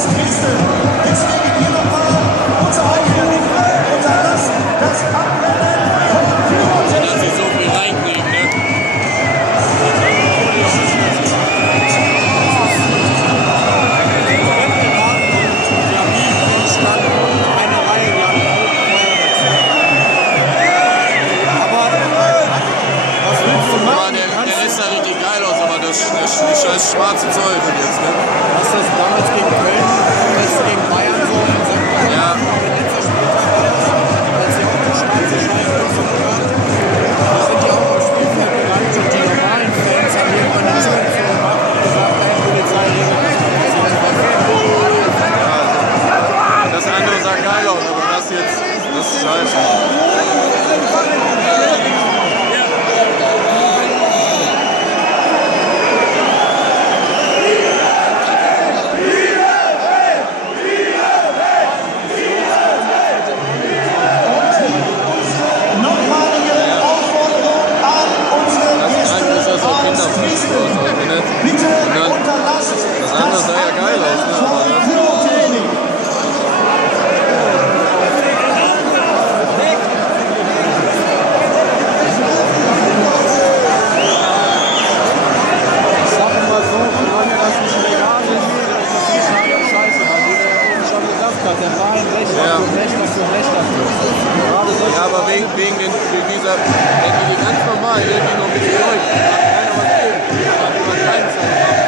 aus Dresden. Deswegen hier nochmal unser Aufruf, unterlasst das Abrennen von Führern. Dass sie so viel reinkriegen, ne? Der lässt da richtig geil aus, aber das scheiß schwarze Zeug jetzt, ne? Hast du das damals gegen Köln, das gegen Bayern so in St. Pauli, Ja. der letzte Spieltag war das, als sie auch die schwarze Scheibe gehört. Da sind die auch aufs Spielfeld gegangen und die normalen Fans haben irgendwann die Schuhe zugemacht und gesagt, hey, Polizei, hier wird das Das andere sah geil aus, aber das jetzt, das ist scheiße. Bitte unterlasst Das andere sah ja geil aus, ne? von Pyrotechnik. Ich sag immer so, solange das nicht legal ist, das ist halt scheiße, weil wie der eben schon gesagt hat, der Verein Recht dafür, Recht dafür, Recht dafür. Gerade solche Ja, aber wegen dieser, wenn die ganz normal irgendwie noch ein bisschen läuft, dann kann keiner was geben. Dann kann man keinen Zeit haben.